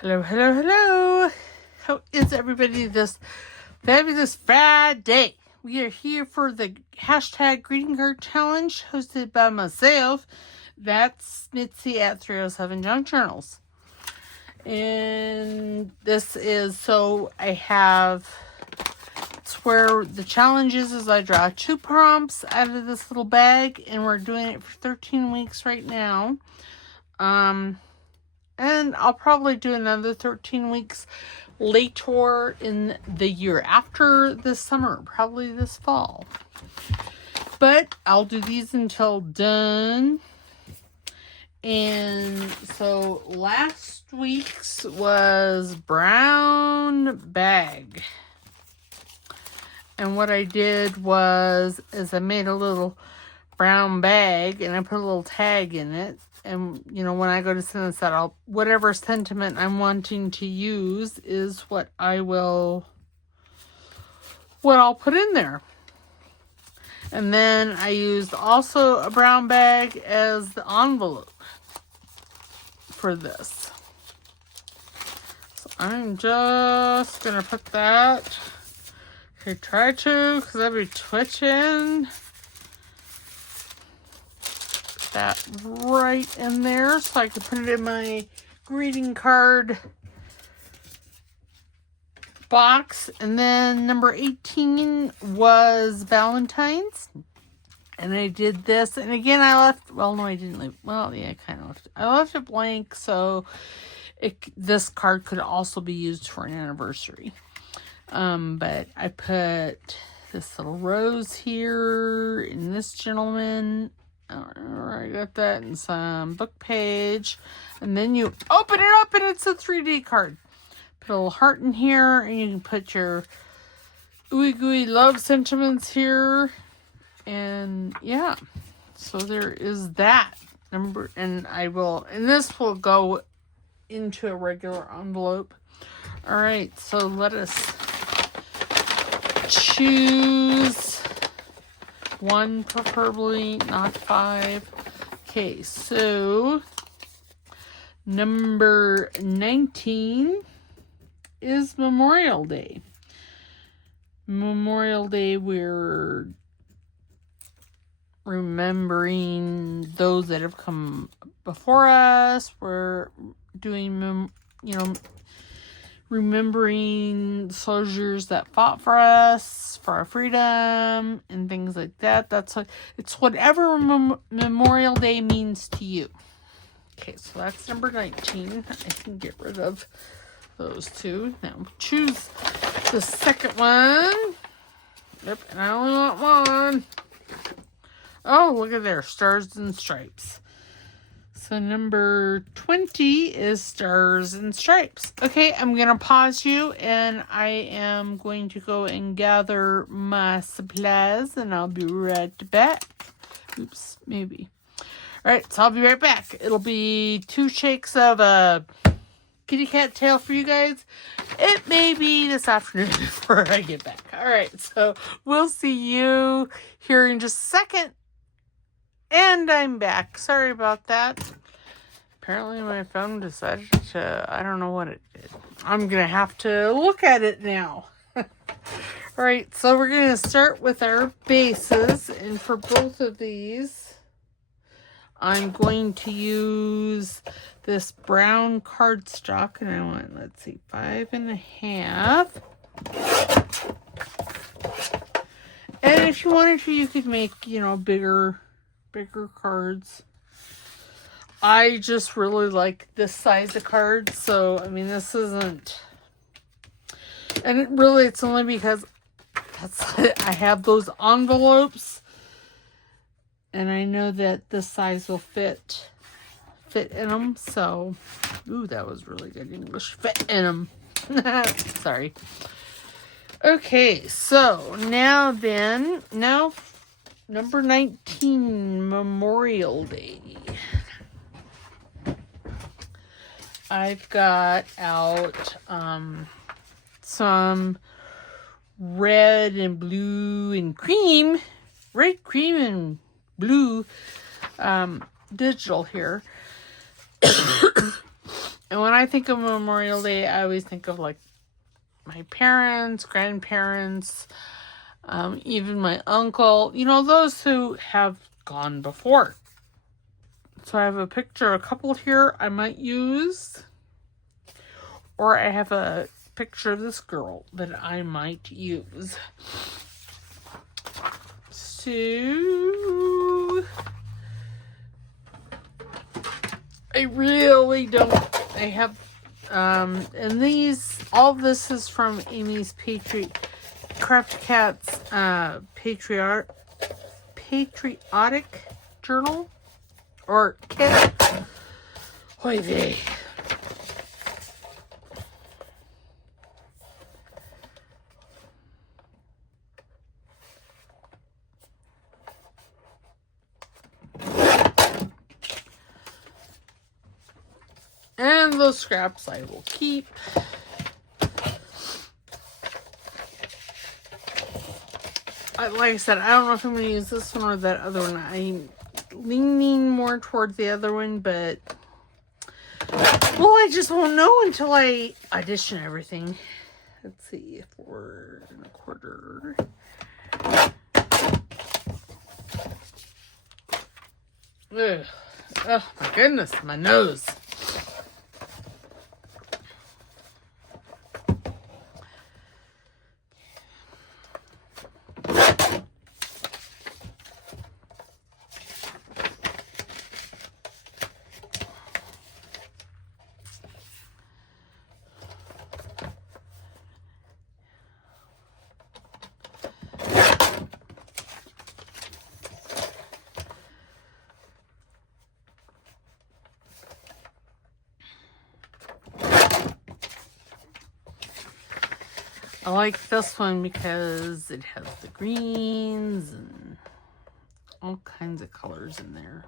Hello, hello, hello. How is everybody this fabulous Friday? We are here for the hashtag greeting card challenge hosted by myself. That's Mitzi at 307 Junk Journals. And this is, so I have, it's where the challenge is I draw 2 prompts out of this little bag, and we're doing it for 13 weeks right now. And I'll probably do another 13 weeks later in the year, after this summer, probably this fall. But I'll do these until done. And so last week's was brown bag. And what I did was, I made a little brown bag and I put a little tag in it. And, you know, when I go to send this out, whatever sentiment I'm wanting to use is what I'll put in there. And then I used also a brown bag as the envelope for this. So I'm just going to put that. Okay, try to, because I'll be twitching. That right in there so I can put it in my greeting card box. And then number 18 was Valentines, and I did this, and again I left, well, no, I didn't leave, well, yeah, I kind of left it. I left it blank so this card could also be used for an anniversary. But I put this little rose here in this gentleman. I got that in some book page. And then you open it up and it's a 3D card. Put a little heart in here, and you can put your ooey gooey love sentiments here. And yeah, so there is that number. And this will go into a regular envelope. All right, so let us choose one, preferably, not 5. Okay, so number 19 is Memorial Day. Memorial Day, we're remembering those that have come before us. We're doing, remembering soldiers that fought for us, for our freedom, and things like that. It's whatever Memorial Day means to you. Okay, so that's number 19. I can get rid of those 2. Now choose the second one. Yep, and I only want one. Oh, look at there, Stars and Stripes. So number 20 is Stars and Stripes. Okay, I'm going to pause you, and I am going to go and gather my supplies, and I'll be right back. Oops, maybe. All right, so I'll be right back. It'll be 2 shakes of a kitty cat tail for you guys. It may be this afternoon before I get back. All right, so we'll see you here in just a second. And I'm back. Sorry about that. Apparently my phone decided to, I don't know what it did. I'm going to have to look at it now. Alright, so we're going to start with our bases. And for both of these, I'm going to use this brown cardstock. And I want, 5.5. And if you wanted to, you could make, bigger cards. I just really like this size of cards, so I mean, this isn't, and it's only because I have those envelopes, and I know that this size will fit in them. So, ooh, that was really good English. Fit in them. Sorry. Okay, so now number 19, Memorial Day. I've got out some red and blue and cream, red, cream, and blue digital here. And when I think of Memorial Day, I always think of like my parents, grandparents, even my uncle, you know, those who have gone before. So I have a picture, a couple here I might use. Or I have a picture of this girl that I might use. So I really don't. I have, and these, all this is from Amy's Crafty Cat's patriotic journal or kit. Hoy vey. And those scraps I will keep. Like I said, I don't know if I'm going to use this one or that other one. I'm leaning more towards the other one, but well, I just won't know until I audition everything. Let's see, 4 1/4. Ugh. Oh my goodness, my nose. I like this one because it has the greens and all kinds of colors in there.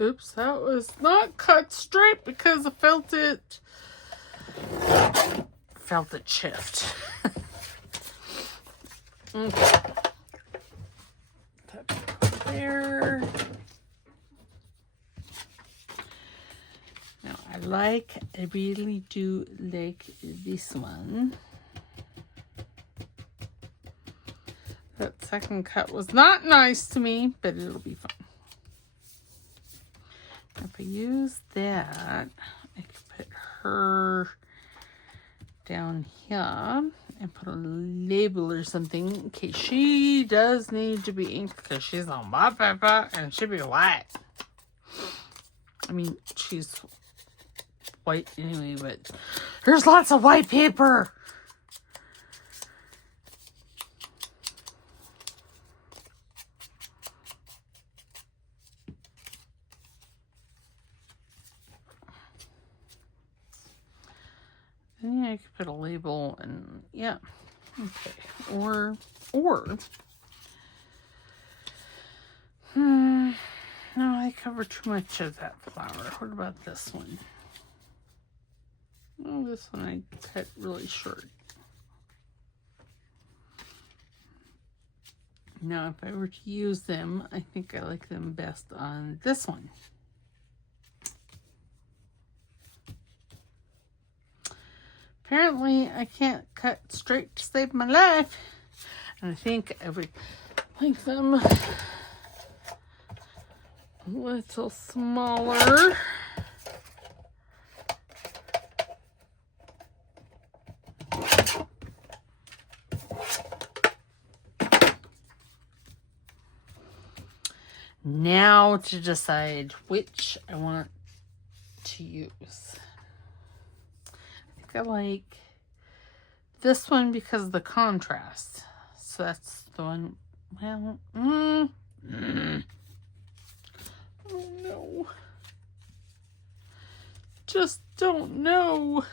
Oops, that was not cut straight because I felt it shift. Okay. That there. Now I really do like this one. That second cut was not nice to me, but it'll be fun. If I use that, I can put her down here and put a label or something in case she does need to be inked because she's on my paper and she'll be white. I mean, she's white anyway, but there's lots of white paper. And yeah, I could put a label and yeah. Okay. Or no, I cover too much of that flower. What about this one? Oh, this one I cut really short. Now, if I were to use them, I think I like them best on this one. Apparently, I can't cut straight to save my life. And I think I would like them a little smaller. Now to decide which I want to use. I think I like this one because of the contrast. So that's the one. Well, oh no. Just don't know.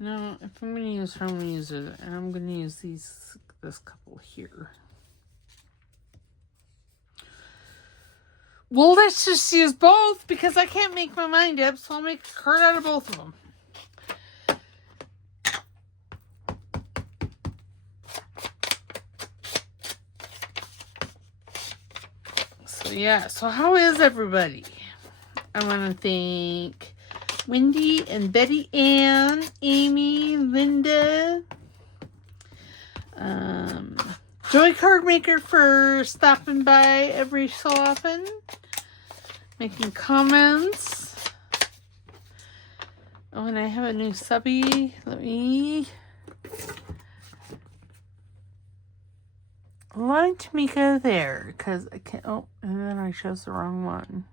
No, if I'm going to use her, I'm going to use it. And I'm going to use this couple here. Well, let's just use both because I can't make my mind up, so I'll make a card out of both of them. So, yeah. So, how is everybody? I want to thank Wendy and Betty Ann, Amy, Linda, Joy Card Maker for stopping by every so often, making comments. Oh, and I have a new subby. Let me line Tamika there because I can't. Oh, and then I chose the wrong one.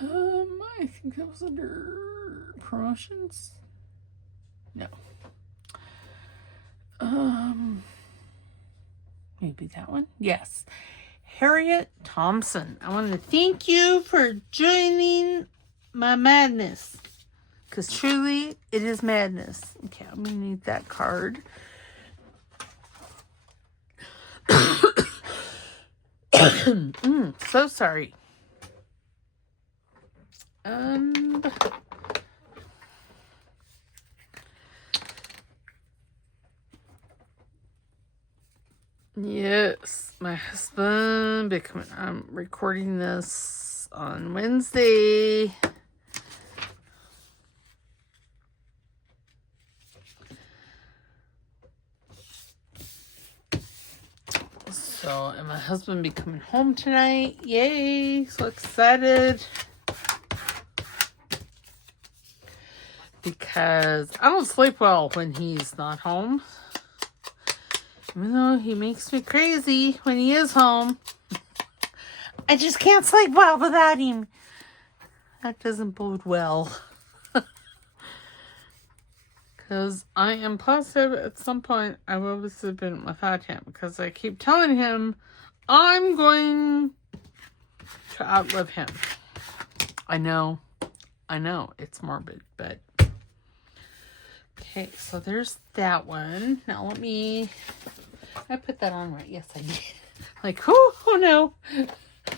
I think that was under promotions. No. Maybe that one. Yes. Harriet Thompson. I want to thank you for joining my madness. Because truly, it is madness. Okay, I'm going to need that card. So sorry. And yes, my husband becoming. I'm recording this on Wednesday. So, and my husband be coming home tonight. Yay! So excited. Because I don't sleep well when he's not home. Even though he makes me crazy when he is home. I just can't sleep well without him. That doesn't bode well. Because I am positive at some point I will be sleeping without him. Because I keep telling him I'm going to outlive him. I know. It's morbid, but... Okay, so there's that one. Now let me... I put that on right. Yes, I did. Like, oh no.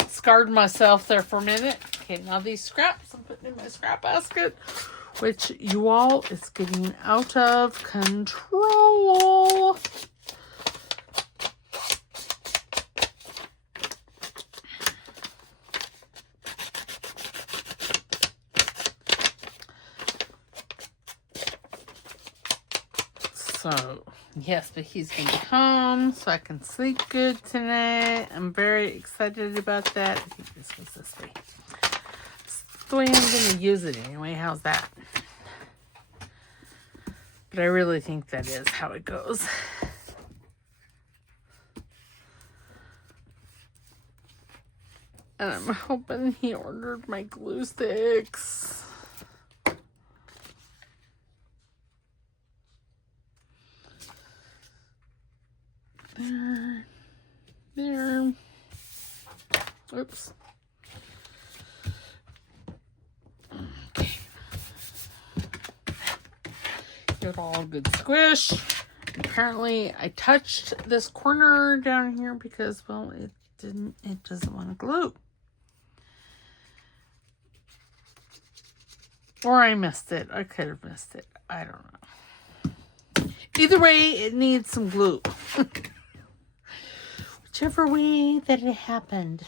Scarred myself there for a minute. Okay, now these scraps I'm putting in my scrap basket. Which, you all, is getting out of control. So, yes, but he's going to be home so I can sleep good tonight. I'm very excited about that. I think this was this way. It's the way I'm going to use it anyway. How's that? But I really think that is how it goes. And I'm hoping he ordered my glue sticks. There. Oops. Okay. Get it all good squish. Apparently, I touched this corner down here because, well, it doesn't want to glue. Or I missed it. I could have missed it. I don't know. Either way, it needs some glue. Whichever way that it happened.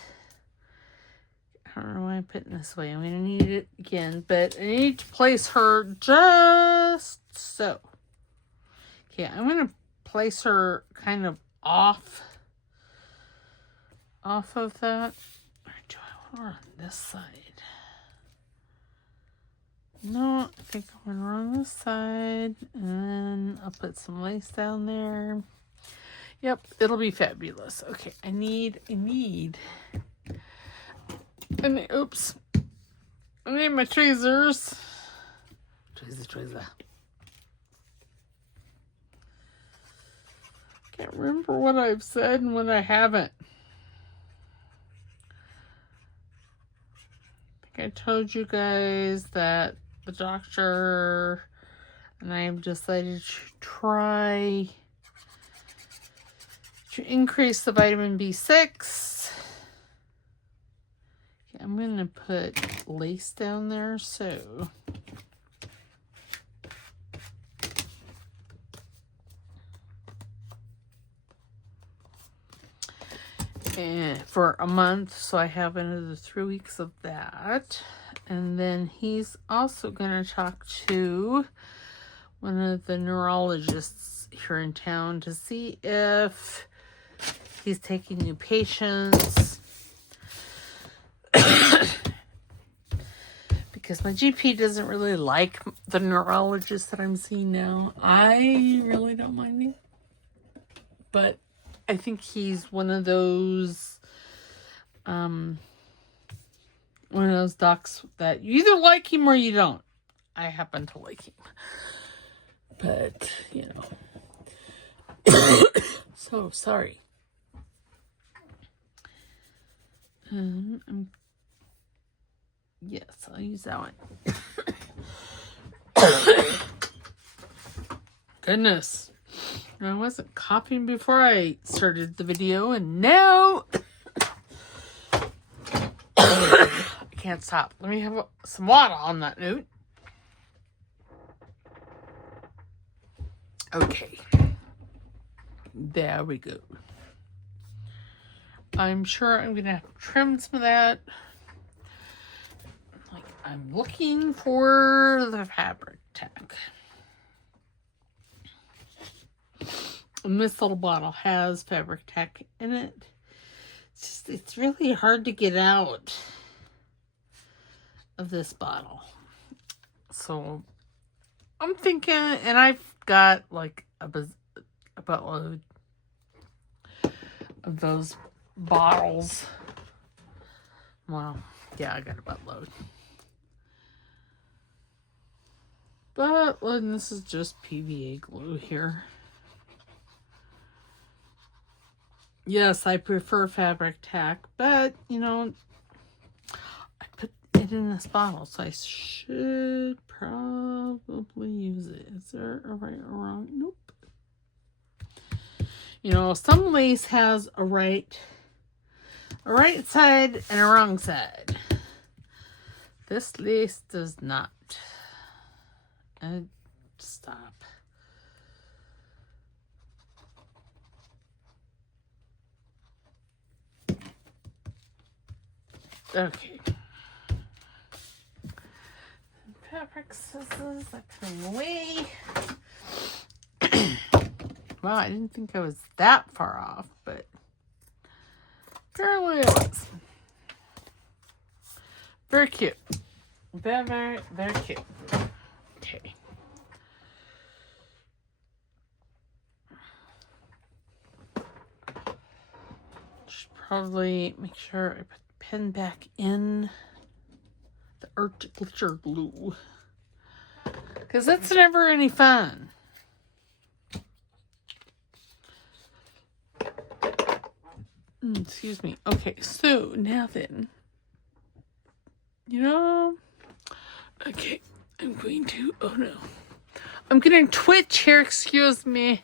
I don't know why I'm putting this way. I'm going to need it again. But I need to place her just so. Okay, I'm going to place her kind of off of that. Or do I want her on this side? No, I think I'm going to run this side. And then I'll put some lace down there. Yep, it'll be fabulous. Okay, I need, oops. I need my tweezers. Tweezer. Can't remember what I've said and what I haven't. I think I told you guys that the doctor and I have decided to try to increase the vitamin B6 I'm going to put lace down there, so... And for a month, so I have another 3 weeks of that. And then he's also going to talk to one of the neurologists here in town to see if he's taking new patients. Because my GP doesn't really like the neurologist that I'm seeing now. I really don't mind him. But I think he's one of those docs that you either like him or you don't. I happen to like him. But, you know. So, sorry. Yes, I'll use that one. Goodness. I wasn't coughing before I started the video, and now I can't stop. Let me have some water on that note. Okay. There we go. I'm sure I'm going to have to trim some of that. Like, I'm looking for the fabric tack. And this little bottle has fabric tack in it. It's really hard to get out of this bottle. So I'm thinking, and I've got like a buttload of those bottles. Well, yeah, I got a buttload. But this is just PVA glue here. Yes, I prefer fabric tack, but, you know, I put it in this bottle, so I should probably use it. Is there a right or wrong? Nope. You know, some lace has a right side and a wrong side. This lace does not. Stop. Okay. Fabric scissors, I put them away. Wow, I didn't think I was that far off, but apparently I was. Very cute. Very, very, very cute. Okay. Should probably make sure I put the pen back in the art glitter glue, because that's never any fun. Excuse me. Okay, so now then, you know, okay, I'm going to, oh no, I'm going to twitch here, excuse me.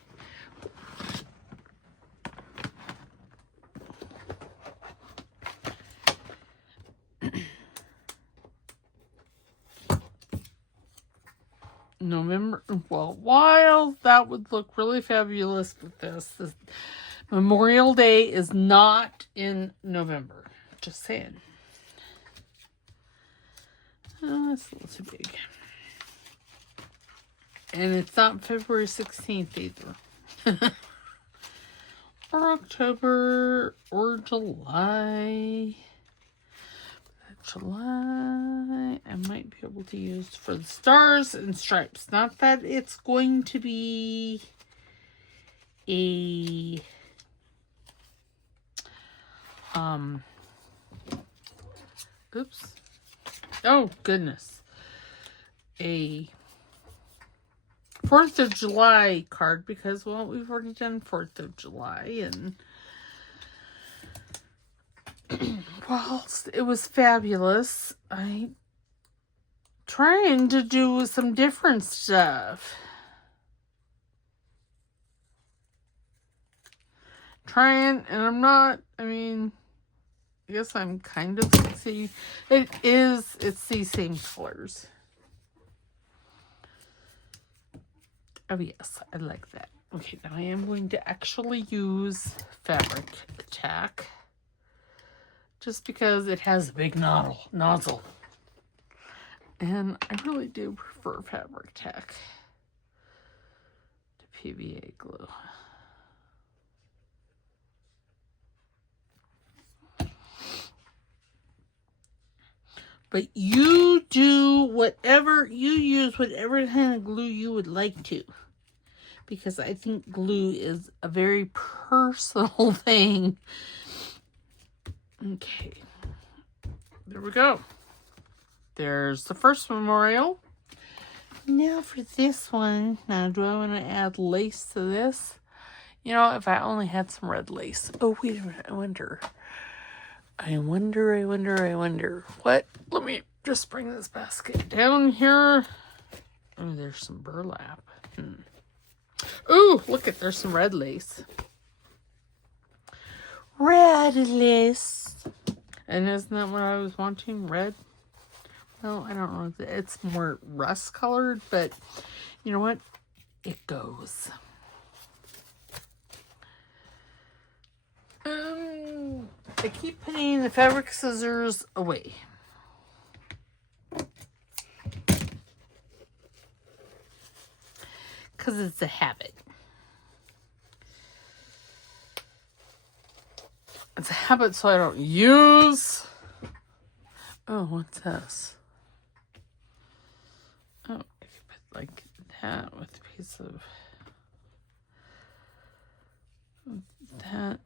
November, well, while that would look really fabulous with this Memorial Day is not in November. Just saying. Oh, that's a little too big. And it's not February 16th either. Or October or July. July, I might be able to use for the stars and stripes. Not that it's going to be a oops. Oh goodness. A 4th of July card, because, well, we've already done 4th of July, and whilst it was fabulous, I'm trying to do some different stuff. And I'm not, I mean, I guess I'm kind of see. It's these same colors. Oh yes, I like that. Okay, now I am going to actually use Fabric Attack. Just because it has a big nozzle. And I really do prefer Fabric Attack to PVA glue. But you do whatever, you use whatever kind of glue you would like to. Because I think glue is a very personal thing. Okay. There we go. There's the first memorial. Now for this one. Now, do I want to add lace to this? You know, if I only had some red lace. Oh, wait a minute. I wonder. What? Let me just bring this basket down here. Oh, there's some burlap. Ooh, look at, there's some red lace. Red lace. And isn't that what I was wanting? Red? Well, I don't know. It's more rust colored, but you know what? It goes. I keep putting the fabric scissors away. Because it's a habit. It's a habit so I don't use. Oh, what's this? Oh, I could put like that with a piece of that.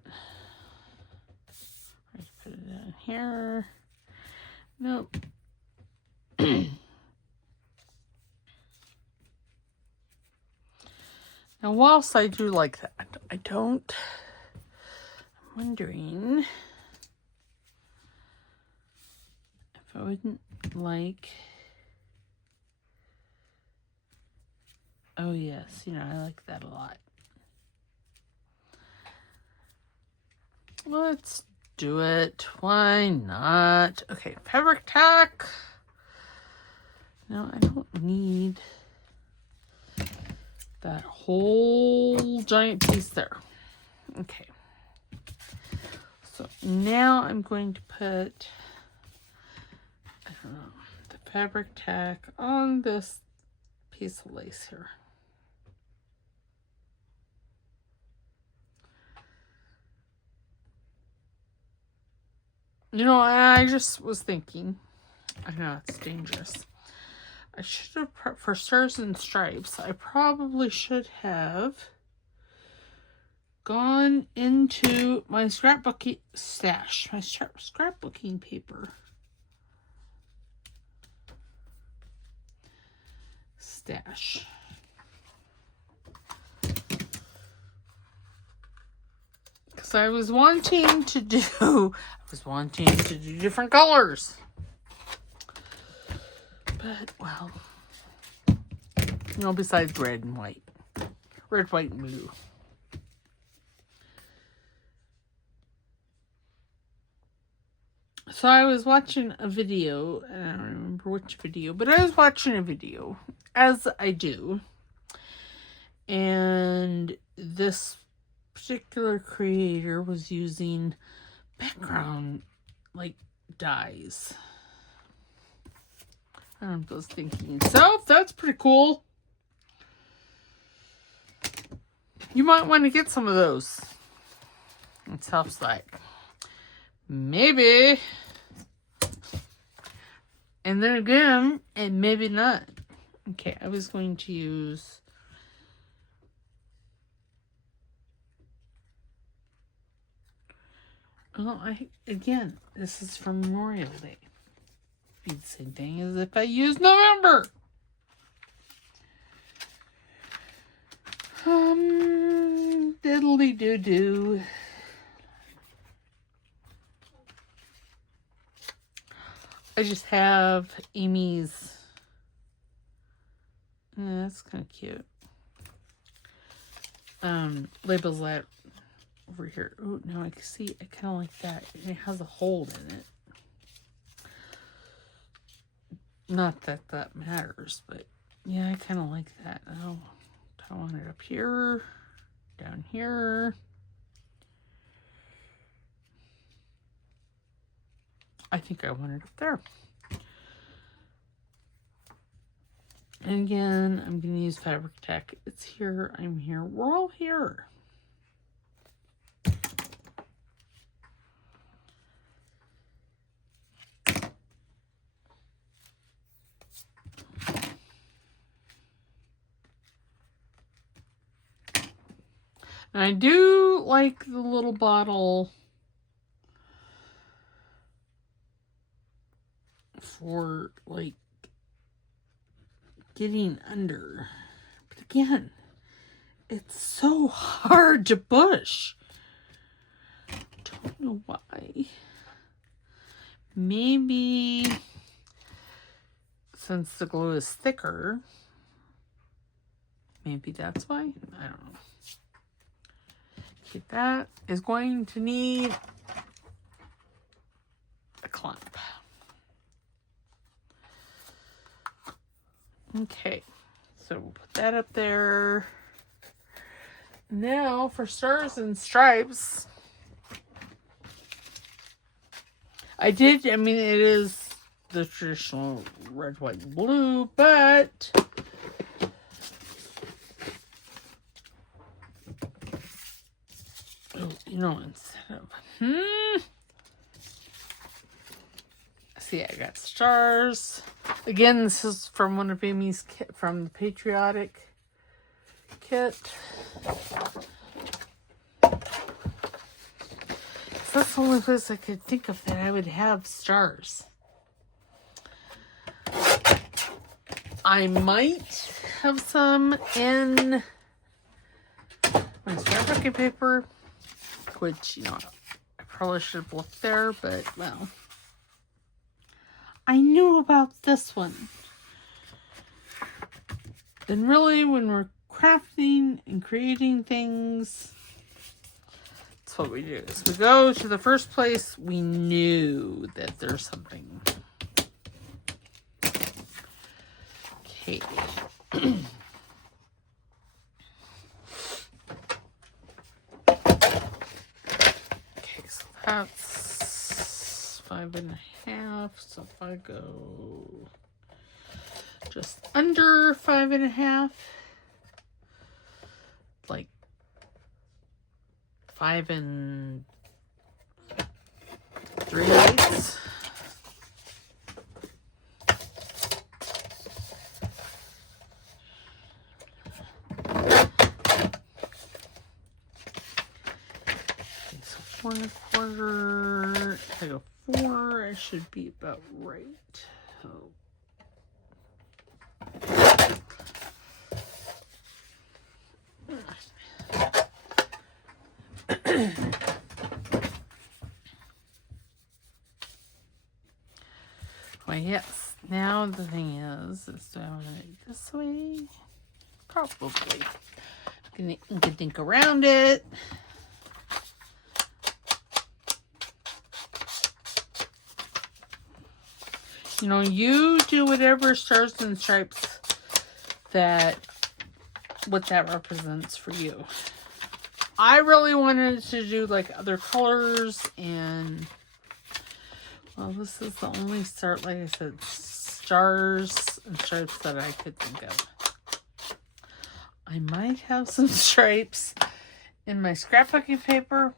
I put it down here. Nope. Now, whilst I do like that, I don't. I'm wondering if I wouldn't like. Oh, yes. You know, I like that a lot. Let's do it. Why not? Okay, Fabric Tack. No, I don't need that whole giant piece there. Okay. So now I'm going to put, I don't know, the Fabric Tack on this piece of lace here. You know, I just was thinking, I know it's dangerous. I should have, for Stars and Stripes, I probably should have gone into my scrapbooking stash, my scrapbooking paper. Stash. Because I was wanting to do different colors. But, well, you know, besides red and white. Red, white, and blue. So I was watching a video, and I don't remember which video, but I was watching a video, as I do. And this particular creator was using background, like, dyes. I was thinking, so that's pretty cool. You might want to get some of those. It sounds like maybe. And then again, and maybe not. Okay, I was going to use again, this is from Memorial Day. Be the same thing as if I use November. Diddly doo doo. I just have Amy's. Yeah, that's kind of cute. Labels that over here. Oh, now I can see. I kind of like that. And it has a hole in it. Not that that matters, but yeah, I kind of like that. Oh, I want it up here, down here. I think I want it up there. And again, I'm going to use Fabric Tech. It's here. I'm here. We're all here. And I do like the little bottle for like getting under. But again, it's so hard to push. Don't know why. Maybe since the glue is thicker, maybe that's why. I don't know. Okay, that is going to need a clamp. Okay, so we'll put that up there. Now for stars and stripes. I mean, it is the traditional red, white, and blue, but oh, you know, instead of see, I got stars. Again, this is from one of Amy's kit from the Patriotic kit. So that's the only place I could think of that I would have stars. I might have some in my scrapbooking paper, which, you know, I probably should have looked there, but, well, I knew about this one. Then really, when we're crafting and creating things, that's what we do. Is we go to the first place we knew that there's something. Okay. Okay, so that's 5.5. So if I go just under 5.5, like 5 3/8. So 4 1/4. If I go 4, I should be about right. Oh. Well, yes. Now the thing is do I want it this way? Probably. You can think around it. You know, you do whatever stars and stripes what that represents for you. I really wanted to do like other colors, and well, this is the only start, like I said, stars and stripes that I could think of. I might have some stripes in my scrapbooking paper,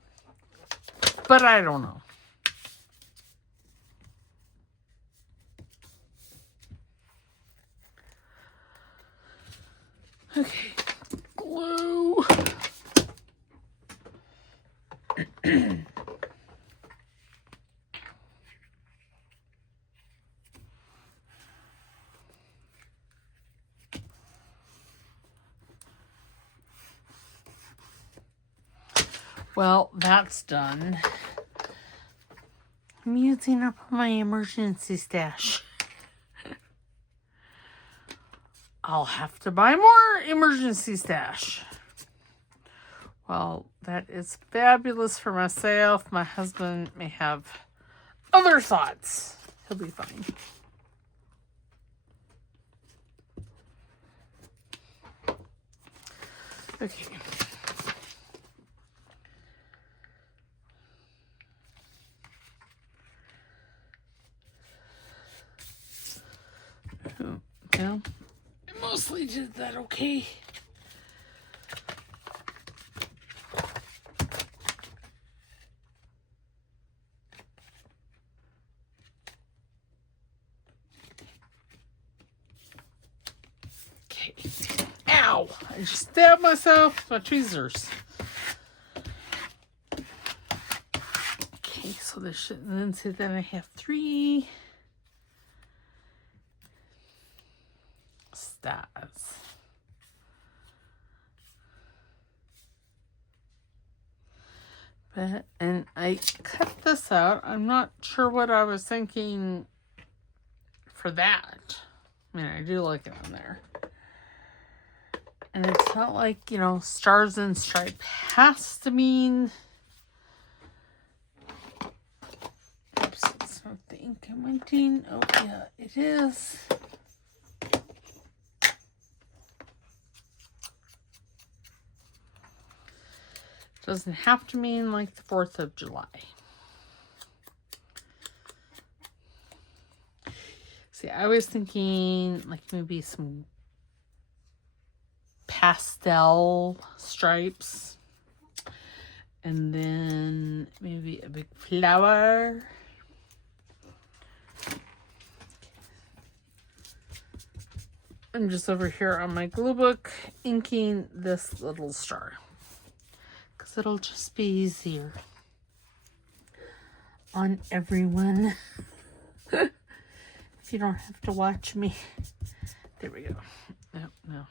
but I don't know. Okay, glue. Well, that's done. I'm using up my emergency stash. I'll have to buy more emergency stash. Well, that is fabulous for myself. My husband may have other thoughts. He'll be fine. Okay. Well, I mostly did that okay. Okay. Ow! I just stabbed myself with my tweezers. Okay, so this should, and then I have 3 stars. But, and I cut this out. I'm not sure what I was thinking for that. I mean, I do like it on there. And it's not like, you know, stars and stripe has to mean... Oops, it's not the ink I'm wanting. Oh, yeah, it is. Doesn't have to mean like the 4th of July. See, I was thinking like maybe some pastel stripes. And then maybe a big flower. I'm just over here on my glue book inking this little star. Because it'll just be easier on everyone. If you don't have to watch me. There we go. No.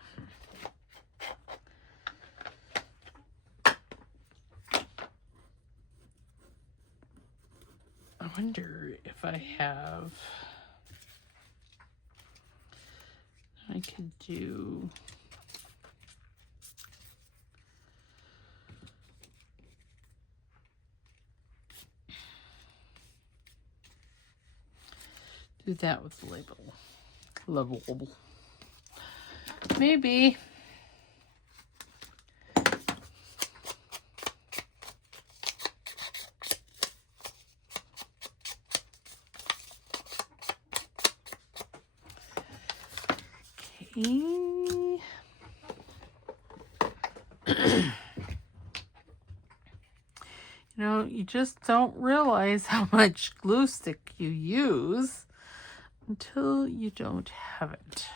I wonder if I have... I could do... do that with the label. Maybe. Okay. You know, you just don't realize how much glue stick you use until you don't have it.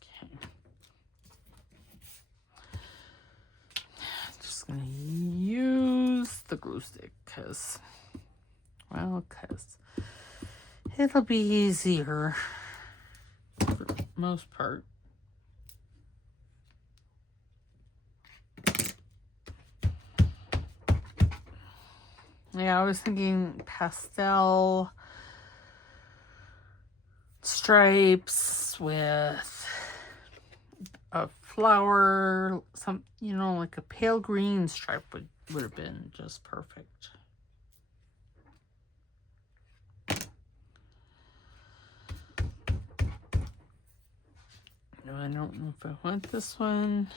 Okay. Just gonna use the glue stick because it'll be easier for the most part. Yeah, I was thinking pastel stripes with a flower, some, you know, like a pale green stripe would have been just perfect. I don't know if I want this one.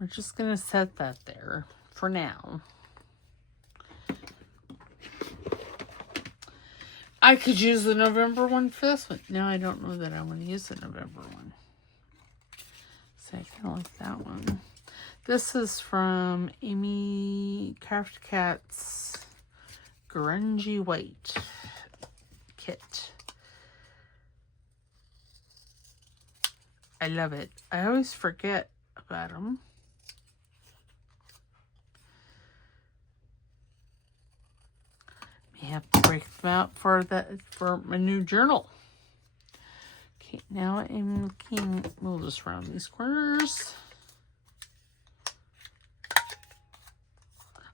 We're just gonna set that there for now. I could use the November one for this one. No, I don't know that I want to use the November one. So I kind of like that one. This is from Amy Crafty Cat's Grungy White kit. I love it. I always forget about them. I have to break them out for my new journal. Okay, now I'm looking. We'll just round these corners.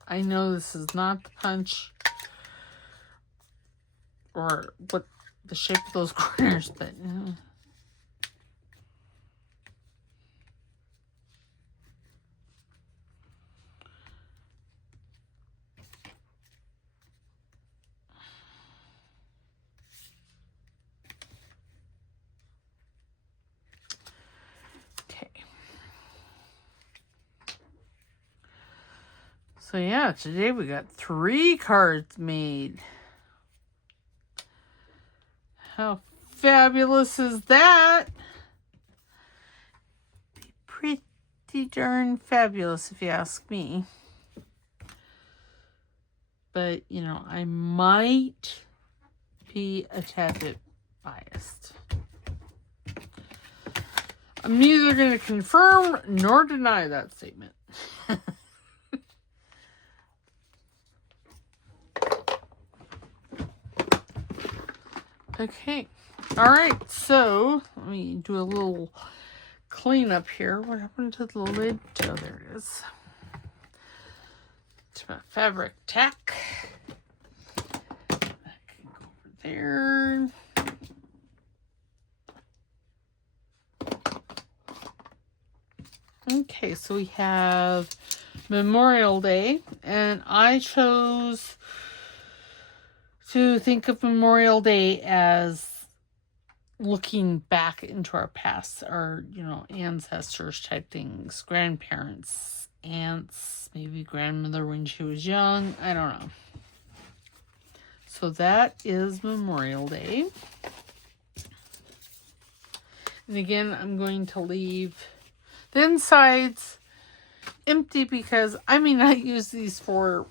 I know this is not the punch or what the shape of those corners, but okay. So yeah, today we got 3 cards made. How fabulous is that? Pretty darn fabulous if you ask me. But, you know, I might be a tad bit biased. I'm neither going to confirm nor deny that statement. Okay. All right. So let me do a little cleanup here. What happened to the lid? Oh, there it is. To my fabric tack. That can go over there. Okay, so we have Memorial Day, and I chose to think of Memorial Day as looking back into our past, our, you know, ancestors type things, grandparents, aunts, maybe grandmother when she was young, I don't know. So that is Memorial Day. And again, I'm going to leave the insides empty because I may not use these for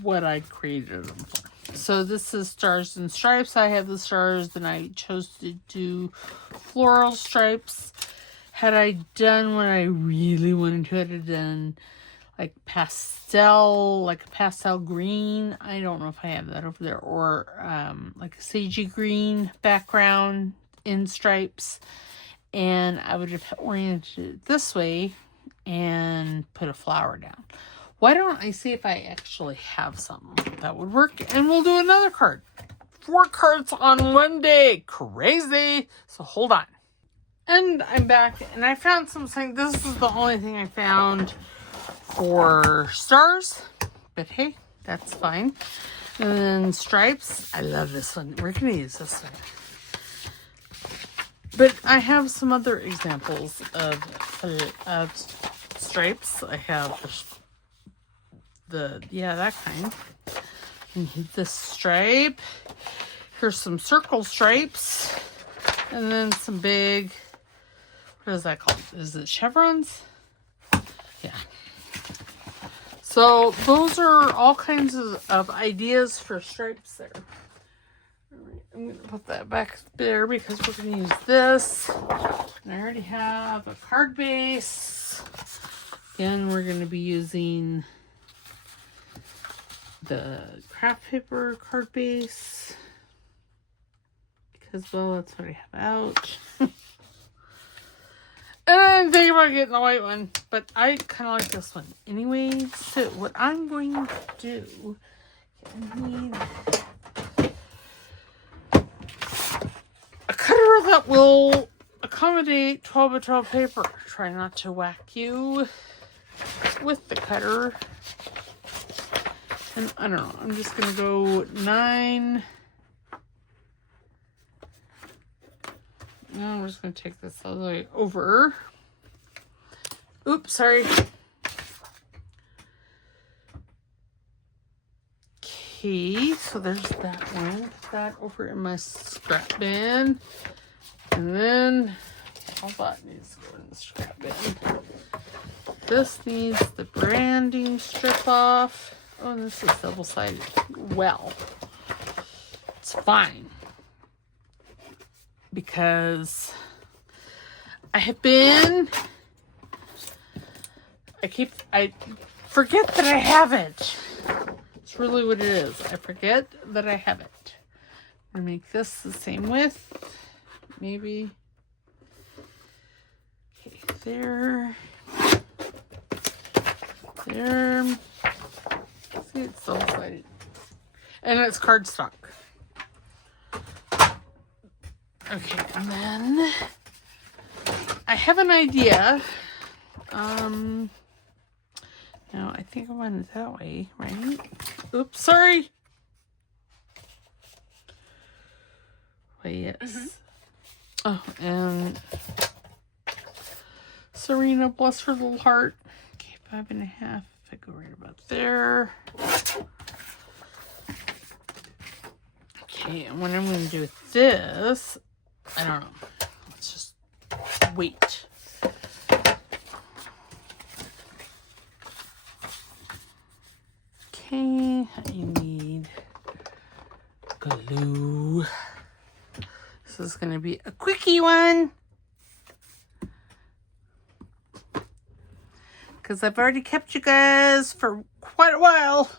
what I created them for. So this is Stars and Stripes. I have the stars, and I chose to do floral stripes. Had I done what I really wanted to, I'd have done like pastel, like a pastel green. I don't know if I have that over there. Or like a sagey green background in stripes. And I would have oriented it this way and put a flower down. Why don't I see if I actually have something that would work, and we'll do another card. 4 cards on one day. Crazy. So hold on. And I'm back, and I found something. This is the only thing I found for stars, but hey, that's fine. And then stripes. I love this one. We're going to use this one. But I have some other examples of stripes. I have that kind. And this stripe. Here's some circle stripes. And then some big, what is that called? Is it chevrons? Yeah. So those are all kinds of ideas for stripes there. Alright, I'm going to put that back there because we're going to use this. And I already have a card base. Again, we're going to be using the craft paper card base because, well, that's what I have out. And I'm thinking about getting the white one, but I kind of like this one anyway. So what I'm going to do, I need a cutter that will accommodate 12 by 12 paper. Try not to whack you with the cutter. And I don't know, I'm just going to go 9. Now I'm just going to take this all the way over. Oops, sorry. Okay, so there's that one. Put that over in my scrap bin. And then all that needs to go in the scrap bin. This needs the branding strip off. Oh, and this is double-sided. Well, it's fine. Because I forget that I have it. It's really what it is. I forget that I have it. I'm gonna make this the same width. Maybe. Okay, there. There. See, it's double-sided. And it's cardstock. Okay, and then I have an idea. No, I think I want it that way, right? Oops, sorry. Wait, yes. Oh, and Serena, bless her little heart. Okay, 5.5. If I go right about there. Okay, and what I'm going to do with this, I don't know. Let's just wait. Okay, I need glue. This is going to be a quickie one. Because I've already kept you guys for quite a while.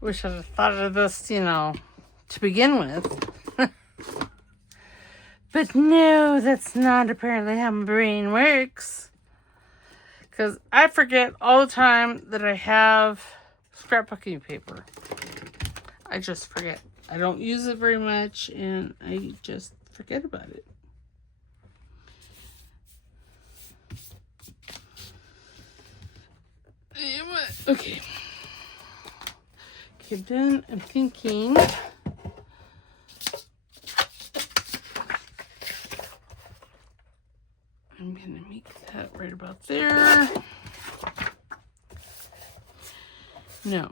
Wish I'd have thought of this, you know, to begin with. But no, that's not apparently how my brain works. Because I forget all the time that I have scrapbooking paper. I just forget. I don't use it very much, and I just forget about it. Okay. Okay, then I'm thinking... I'm going to make that right about there. No,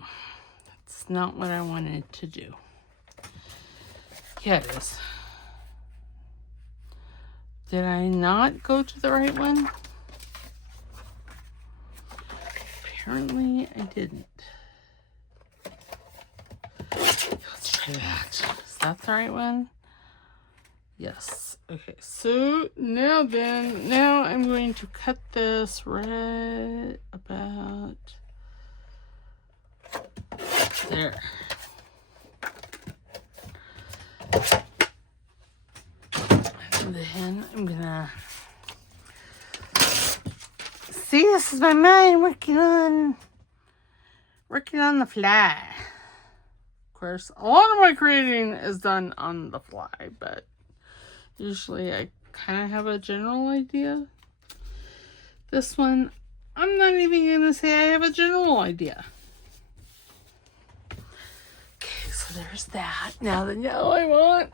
that's not what I wanted to do. Yeah, it is. Did I not go to the right one? Apparently, I didn't. Let's try that. Is that the right one? Yes. Okay, so now I'm going to cut this right about there. And then I'm gonna see, this is my mind working on the fly. Of course, a lot of my creating is done on the fly, but usually I kind of have a general idea. This one, I'm not even going to say I have a general idea. Okay, so there's that. Now I want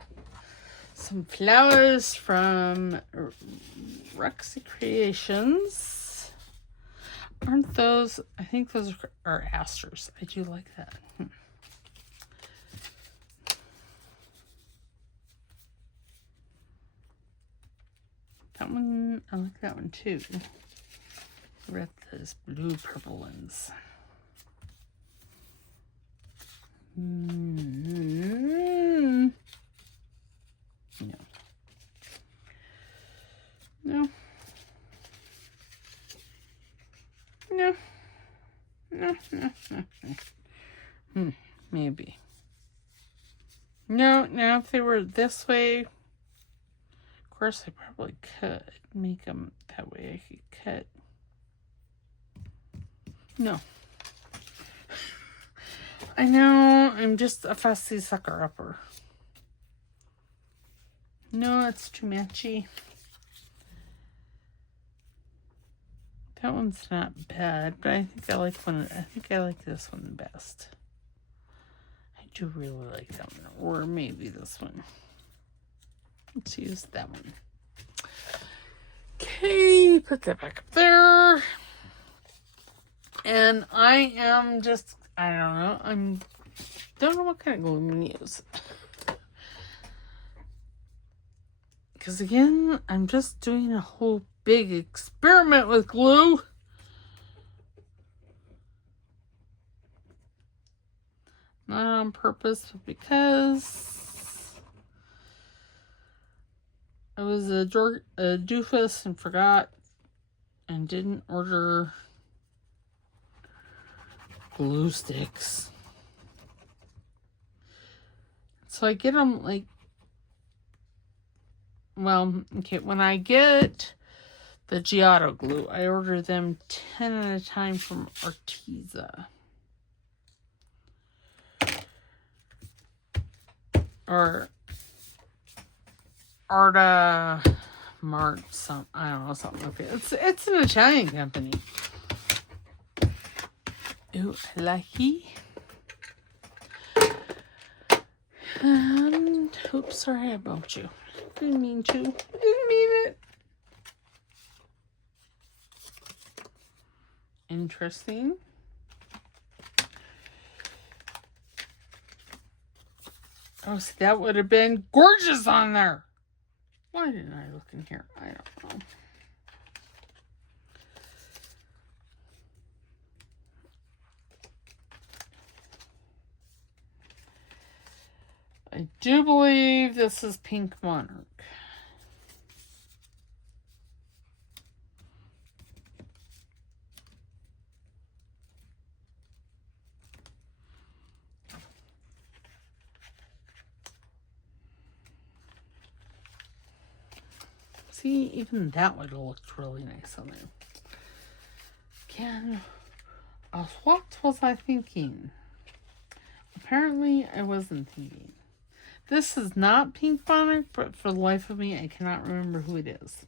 some flowers from Roxy Creations. Aren't those, I think those are asters. I do like that. That one, I like that one too. What about those blue purple ones? No. No. No. No. Maybe. No, now if they were this way, of course I probably could make them that way. I could cut. No. I know, I'm just a fussy sucker-upper. No, it's too matchy. That one's not bad, but I think I like this one the best. I do really like that one, or maybe this one. Let's use that one. Okay, put that back up there. And I am just, I don't know what kind of glue I'm going to use. Because again, I'm just doing a whole big experiment with glue. Not on purpose, but because I was a doofus and forgot and didn't order glue sticks. So I get them like, well, okay, when I get the Giotto glue, I order them 10 at a time from Arteza. or Arta Mart, I don't know, something like that. It's an Italian company. Ooh, lucky. And oops, sorry I bumped you. Didn't mean to. Didn't mean it. Interesting. Oh, see, that would have been gorgeous on there. Why didn't I look in here? I don't know. I do believe this is Pink Monarch. See, even that would have looked really nice on there. Again, what was I thinking? Apparently, I wasn't thinking. This is not Pink Monarch, but for the life of me, I cannot remember who it is.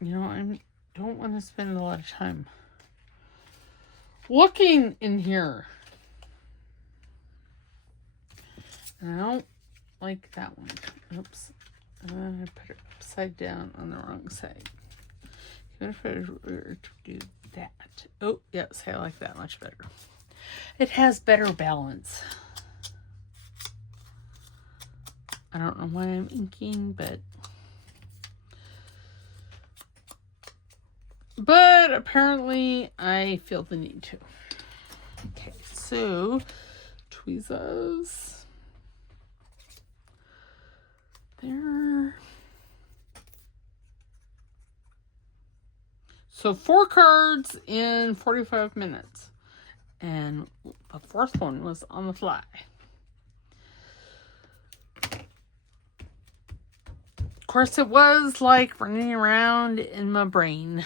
You know, I don't want to spend a lot of time looking in here. And I don't like that one. Oops. I put it upside down on the wrong side. Even if I were to do that. Oh, yes, I like that much better. It has better balance. I don't know why I'm inking, but apparently I feel the need to. Okay, so tweezers. There. So 4 cards in 45 minutes. And the 4th one was on the fly. Of course, it was like running around in my brain.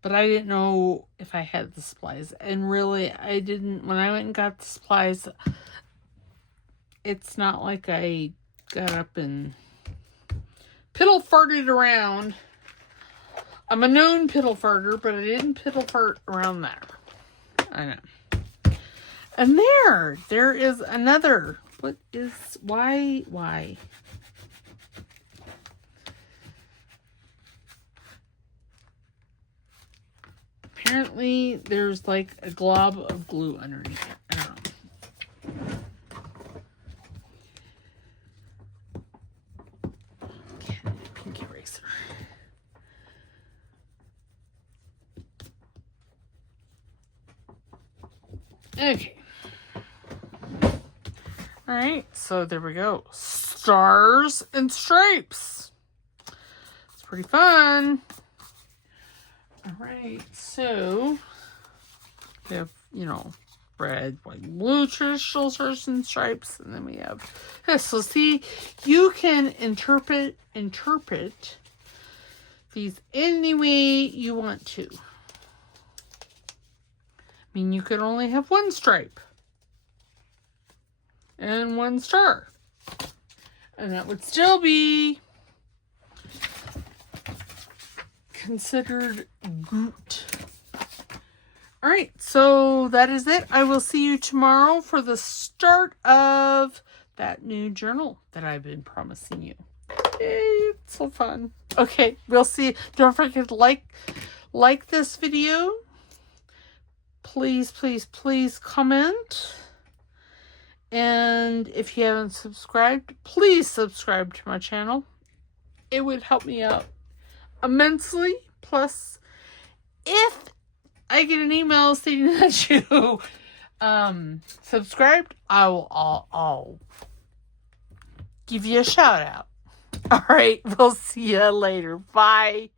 But I didn't know if I had the supplies. And really, I didn't. When I went and got the supplies, it's not like I got up and piddle farted around. I'm a known piddle farter, but I didn't piddle fart around there. I know. And there is another. What is, why? Apparently, there's like a glob of glue underneath it. I don't know. Pink eraser. Okay. Alright, so there we go. Stars and stripes. It's pretty fun. Alright, so we have, you know, red, white, blue, traditional stars and stripes, and then we have this. So see, you can interpret these any way you want to. I mean, you could only have 1 stripe and 1 star, and that would still be considered good. All right, so that is it. I will see you tomorrow for the start of that new journal that I've been promising you. Yay, it's so fun. Okay, we'll see. Don't forget to like this video. Please, please, please comment. And if you haven't subscribed, please subscribe to my channel. It would help me out immensely. Plus, if I get an email stating that you subscribed, I'll give you a shout out. All right, we'll see you later. Bye.